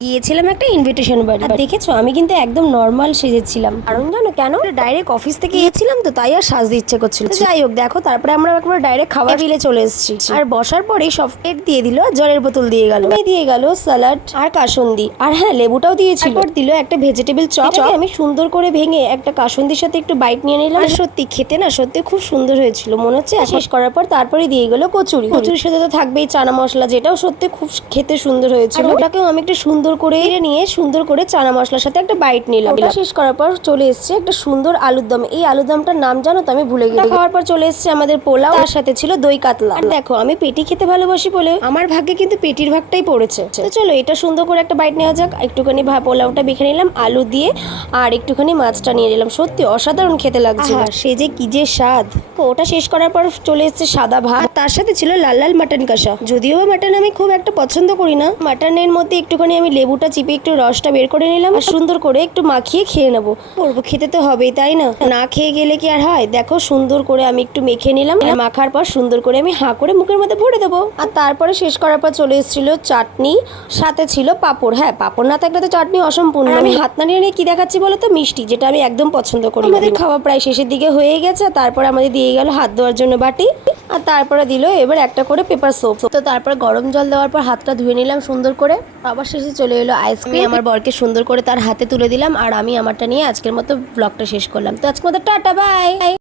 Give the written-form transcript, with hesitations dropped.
গিয়েছিলাম একটা ইনভিটেশন বাড়ি। আর দেখেছো আমি কিন্তু একদম নর্মাল সেজেছিলাম, কারণ জানো কেন, ডাইরেক্ট অফিস থেকে গিয়েছিলাম তো, তাই আর সাজতে ইচ্ছে করছিল। তো যাই হোক, দেখো তারপরে আমরা একবার ডাইরেক্ট খাবার টেবিলে চলে এসেছি। আর বসার পরেই সব প্লেট দিয়ে দিল, আর জলের বোতল দিয়ে গেল, দিয়ে গেল স্যালাড আর কাসুন্দি, আর হ্যাঁ লেবুটাও দিয়েছিল। তারপর দিল একটা ভেজিটেবল চপ। আমি সুন্দর করে ভেঙে একটা কাসুন্দির সাথে একটু বাইট নিয়ে নিলাম। আর সত্যি খেতে না সত্যি খুব সুন্দর হয়েছিল মনে হচ্ছে। শেষ করার পর তারপরে দিয়ে গেল কচুরি। কচুরির সাথে তো থাকবেই চানা মশলা, যেটাও সত্যি খুব খেতে সুন্দর হয়েছিল। ওটাকেও আমি একটু সুন্দর করে নিয়ে সুন্দর করে চানা মশলার সাথে একটা বাইট নিলাম। শেষ করার পর চলে এসেছে একটা সুন্দর আলুর দম। এই আলুর দমটার নাম জানো তো আমি ভুলে গেছি। খাওয়ার পর চলে এসেছে আমাদের পোলাও, তার সাথে ছিল দই কাতলা। আর দেখো আমি পেটি খেতে ভালোবাসি বলে আমার ভাগ্যে কিন্তু পেটির ভাগটাই পড়েছে। তো চলো এটা সুন্দর করে একটা বাইট নেওয়া যাক। একটুখানি পোলাওটা মেখে নিলাম আলু দিয়ে, আর একটুখানি মাছটা নিয়ে নিলাম। সত্যি অসাধারণ খেতে লাগছে, সে যে কি যে স্বাদ। ওটা শেষ করার পর চলে এসেছে সাদা ভাত, তার সাথে ছিল লাল লাল মাটন কষা। যদিও মাটন আমি খুব একটা পছন্দ করি না, মাটনের মধ্যে একটুখানি আমি লেবুটা চিপে একটু রসটা বের করে নিলাম, আর সুন্দর করে একটু মাখিয়ে খেয়ে নেবো। করবো, খেতে তো হবেই তাই না, না খেয়ে গেলে কি আর হয়। দেখো সুন্দর করে আমি একটু মেখে নিলাম, আর মাখার পর সুন্দর করে আমি হাঁ করে মুখের মধ্যে ভরে দেবো। আর তারপরে শেষ করার পর চলে এসেছিল চাটনি, সাথে ছিল পাঁপড়। হ্যাঁ, পাঁপড় না থাকলে তো চাটনি অসম্পূর্ণ। আমি হাত নাড়িয়ে নিয়ে কি দেখাচ্ছি বলো তো, মিষ্টি, যেটা আমি একদম পছন্দ করি। আমাদের খাওয়া প্রায় শেষের দিকে হয়ে গেছে। তারপরে আমাদের দিয়ে গেল হাত ধোয়ার জন্য বাটি, আর তারপরে দিল এবার একটা করে পেপার সোপ। তো তারপর গরম জল দেওয়ার পর হাতটা ধুয়ে নিলাম সুন্দর করে। আবার শেষে চলে এলো আইসক্রিম। আমার বরকে সুন্দর করে তার হাতে তুলে দিলাম, আর আমি আমারটা নিয়ে আজকের মতো ব্লগটা শেষ করলাম। তো আজকের মতো টাটা, বাই।